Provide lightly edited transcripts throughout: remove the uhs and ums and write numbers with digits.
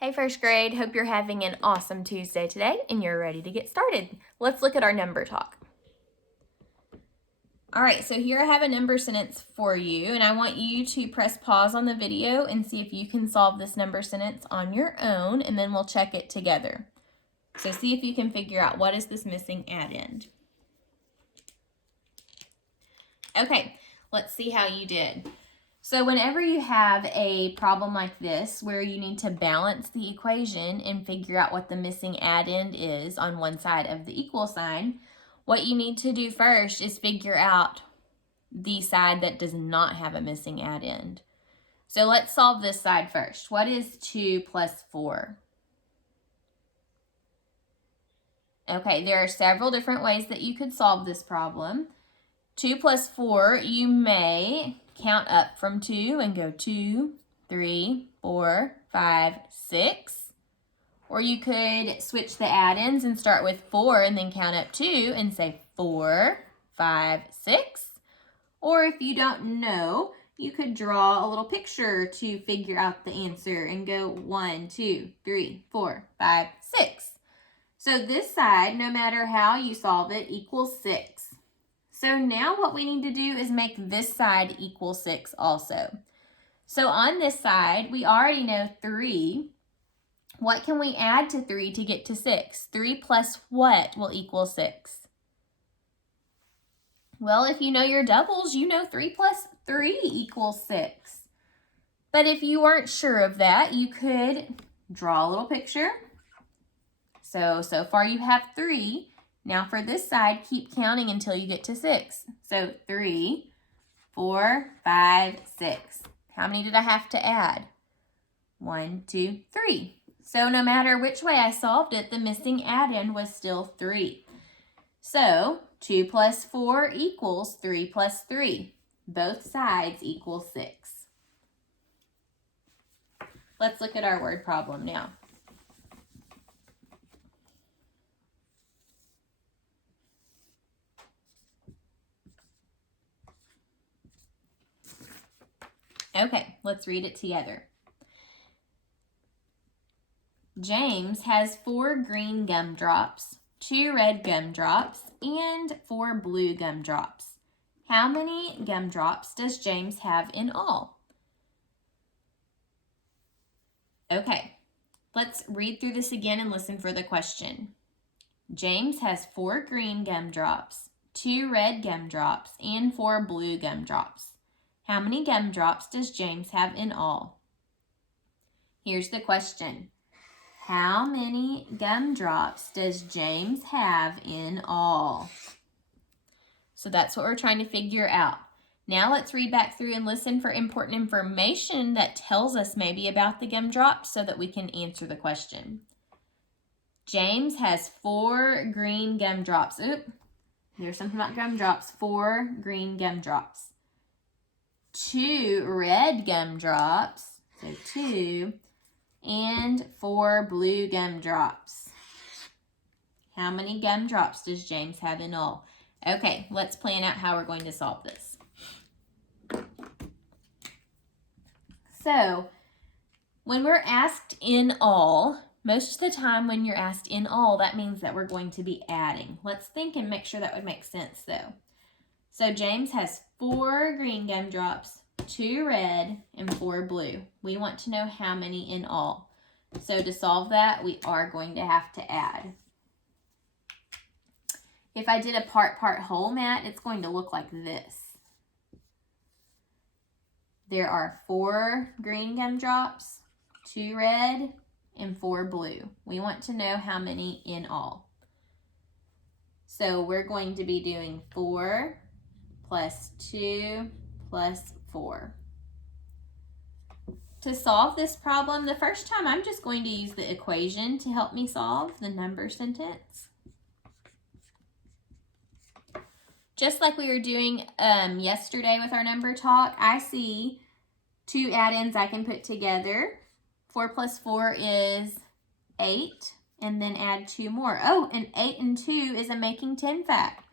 Hey first grade, hope you're having an awesome Tuesday today and you're ready to get started. Let's look at our number talk. All right, so here I have a number sentence for you and I want you to press pause on the video and see if you can solve this number sentence on your own and then we'll check it together. So see if you can figure out what is this missing addend. Okay, let's see how you did. So whenever you have a problem like this where you need to balance the equation and figure out what the missing addend is on one side of the equal sign, what you need to do first is figure out the side that does not have a missing addend. So let's solve this side first. What is 2 plus 4? Okay, there are several different ways that you could solve this problem. 2 plus 4, you may count up from 2 and go 2, 3, 4, 5, 6. Or you could switch the addends and start with 4 and then count up 2 and say 4, 5, 6. Or if you don't know, you could draw a little picture to figure out the answer and go 1, 2, 3, 4, 5, 6. So this side, no matter how you solve it, equals 6. So now what we need to do is make this side equal 6 also. So on this side, we already know 3. What can we add to 3 to get to 6? 3 plus what will equal 6? Well, if you know your doubles, you know 3 plus 3 equals 6. But if you weren't sure of that, you could draw a little picture. So far you have 3. Now for this side, keep counting until you get to 6. So 3, 4, 5, 6. How many did I have to add? 1, 2, 3. So no matter which way I solved it, the missing addend was still 3. So 2 plus 4 equals 3 plus 3. Both sides equal 6. Let's look at our word problem now. Okay, let's read it together. James has 4 green gumdrops, 2 red gumdrops, and 4 blue gumdrops. How many gumdrops does James have in all? Okay, let's read through this again and listen for the question. James has 4 green gumdrops, 2 red gumdrops, and 4 blue gumdrops. How many gumdrops does James have in all? Here's the question. How many gumdrops does James have in all? So that's what we're trying to figure out. Now let's read back through and listen for important information that tells us maybe about the gumdrops so that we can answer the question. James has 4 green gumdrops. Oop, there's something about gumdrops. 4 green gumdrops. 2 red gumdrops, so 2, and 4 blue gumdrops. How many gumdrops does James have in all? Okay, let's plan out how we're going to solve this. So, when we're asked in all, most of the time when you're asked in all, that means that we're going to be adding. Let's think and make sure that would make sense though. So James has 4 green gumdrops, 2 red, and 4 blue. We want to know how many in all. So to solve that, we are going to have to add. If I did a part whole mat, it's going to look like this. There are 4 green gumdrops, 2 red, and 4 blue. We want to know how many in all. So we're going to be doing 4 plus 2 plus 4. To solve this problem, the first time I'm just going to use the equation to help me solve the number sentence. Just like we were doing yesterday with our number talk, I see 2 addends I can put together. 4 plus 4 is 8, and then add 2 more. Oh, and 8 and 2 is a making 10 fact.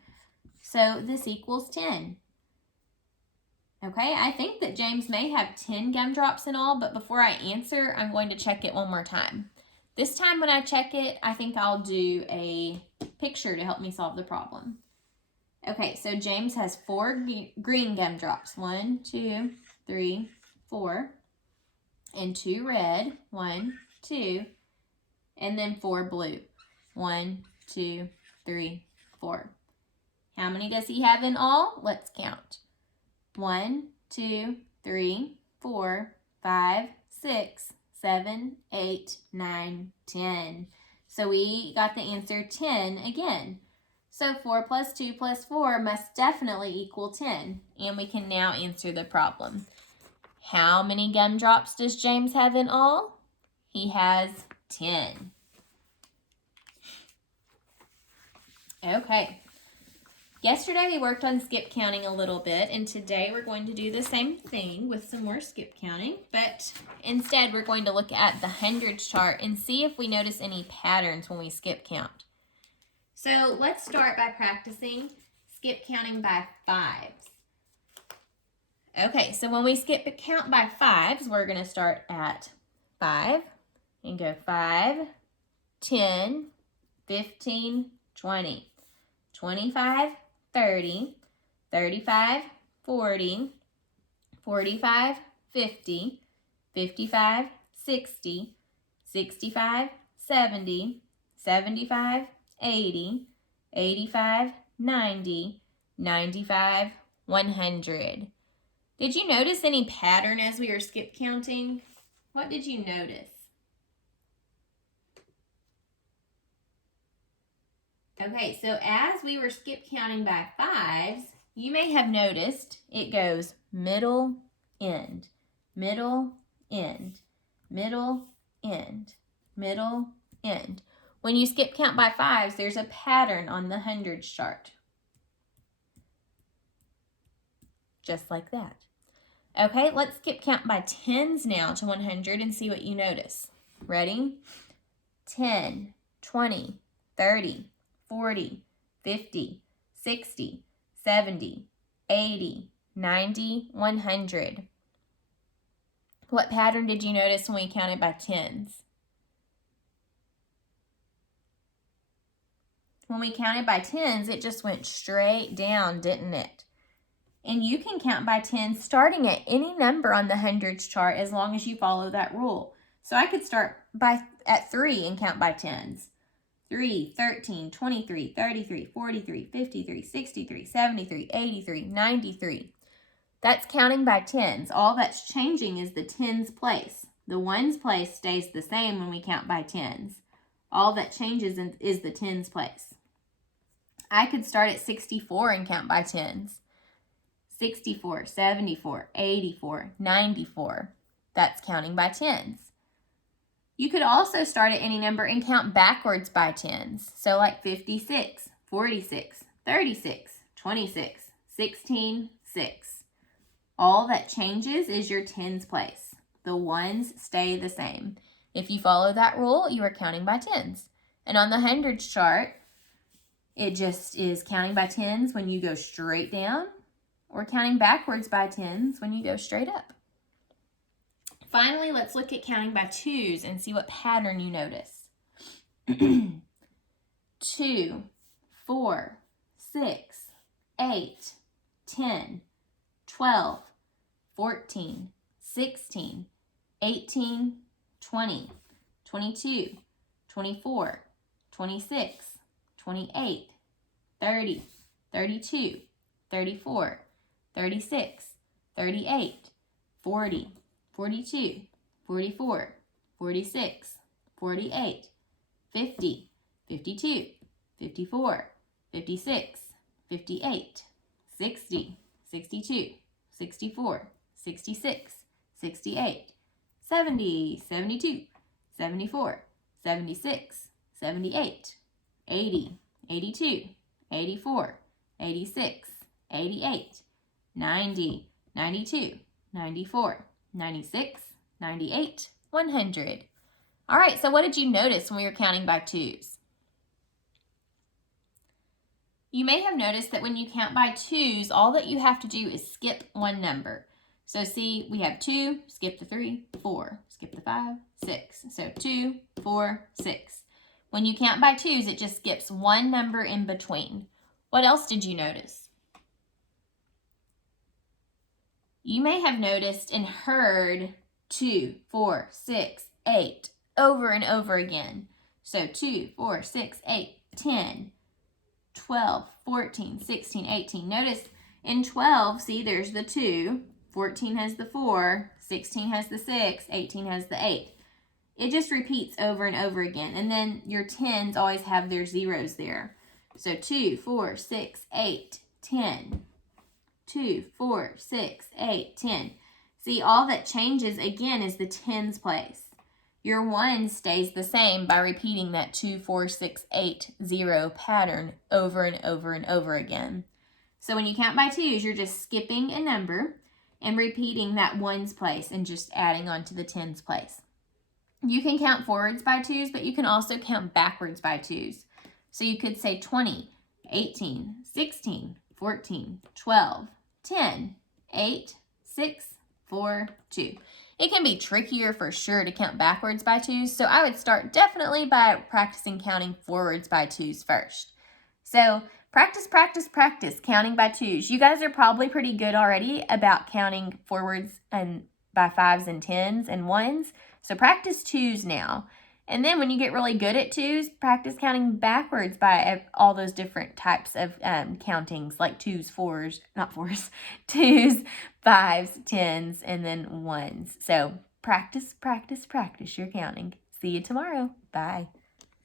So this equals 10. Okay, I think that James may have 10 gumdrops in all, but before I answer, I'm going to check it one more time. This time when I check it, I think I'll do a picture to help me solve the problem. Okay, so James has 4 green gumdrops. 1, 2, 3, 4. And 2 red. 1, 2. And then 4 blue. 1, 2, 3, 4. How many does he have in all? Let's count. 1, 2, 3, 4, 5, 6, 7, 8, 9, 10. So we got the answer 10 again. So 4 plus 2 plus 4 must definitely equal 10. And we can now answer the problem. How many gumdrops does James have in all? He has 10. Okay. Yesterday we worked on skip counting a little bit, and today we're going to do the same thing with some more skip counting, but instead we're going to look at the hundreds chart and see if we notice any patterns when we skip count. So let's start by practicing skip counting by fives. Okay, so when we skip count by fives, we're going to start at 5 and go 5, 10, 15, 20, 25, 30, 35, 40, 45, 50, 55, 60, 65, 70, 75, 80, 85, 90, 95, 100. Did you notice any pattern as we were skip counting? What did you notice? Okay, so as we were skip counting by fives, you may have noticed it goes middle, end, middle, end, middle, end, middle, end. When you skip count by fives, there's a pattern on the hundreds chart. Just like that. Okay, let's skip count by tens now to 100 and see what you notice. Ready? 10, 20, 30, 40, 50, 60, 70, 80, 90, 100. What pattern did you notice when we counted by tens? When we counted by tens, it just went straight down, didn't it? And you can count by tens starting at any number on the hundreds chart as long as you follow that rule. So I could start at 3 and count by tens. 3, 13, 23, 33, 43, 53, 63, 73, 83, 93. That's counting by tens. All that's changing is the tens place. The ones place stays the same when we count by tens. All that changes is the tens place. I could start at 64 and count by tens. 64, 74, 84, 94. That's counting by tens. You could also start at any number and count backwards by tens. So like 56, 46, 36, 26, 16, 6. All that changes is your tens place. The ones stay the same. If you follow that rule, you are counting by tens. And on the hundreds chart, it just is counting by tens when you go straight down, or counting backwards by tens when you go straight up. Finally, let's look at counting by twos and see what pattern you notice. 2, 4, 6, 8, 10, 12, 14, 16, 18, 20, 22, 24, 26, 28, 30, 32, 34, 36, 38, 40, 42, 44, 46, 48, 50, 52, 54, 56, 58, 60, 62, 64, 66, 68, 70, 72, 74, 76, 78, 80, 82, 84, 86, 88, 90, 92, 94, 96, 98, 100. All right, so what did you notice when we were counting by twos? You may have noticed that when you count by twos, all that you have to do is skip one number. So see, we have 2, skip the 3, 4, skip the 5, 6. So 2, 4, 6. When you count by twos, it just skips one number in between. What else did you notice? You may have noticed and heard 2, 4, 6, 8 over and over again. So 2, 4, 6, 8, 10, 12, 14, 16, 18. Notice in 12, see, there's the 2. 14 has the 4, 16 has the 6, 18 has the 8. It just repeats over and over again. And then your 10s always have their zeros there. So 2, 4, 6, 8, 10. 2, 4, 6, 8, 10. See, all that changes again is the tens place. Your 1 stays the same by repeating that 2, 4, 6, 8, 0 pattern over and over and over again. So when you count by twos, you're just skipping a number and repeating that 1's place and just adding on to the 10's place. You can count forwards by twos, but you can also count backwards by twos. So you could say 20, 18, 16, 14, 12, 10, 8, 6, 4, 2. It can be trickier for sure to count backwards by twos, so I would start definitely by practicing counting forwards by twos first. So practice, practice, practice counting by twos. You guys are probably pretty good already about counting forwards and by 5s and 10s and 1s. So practice twos now. And then when you get really good at twos, practice counting backwards by all those different types of countings, like twos, fours, not fours, twos, 5s, 10s, and then 1s. So practice, practice, practice your counting. See you tomorrow. Bye.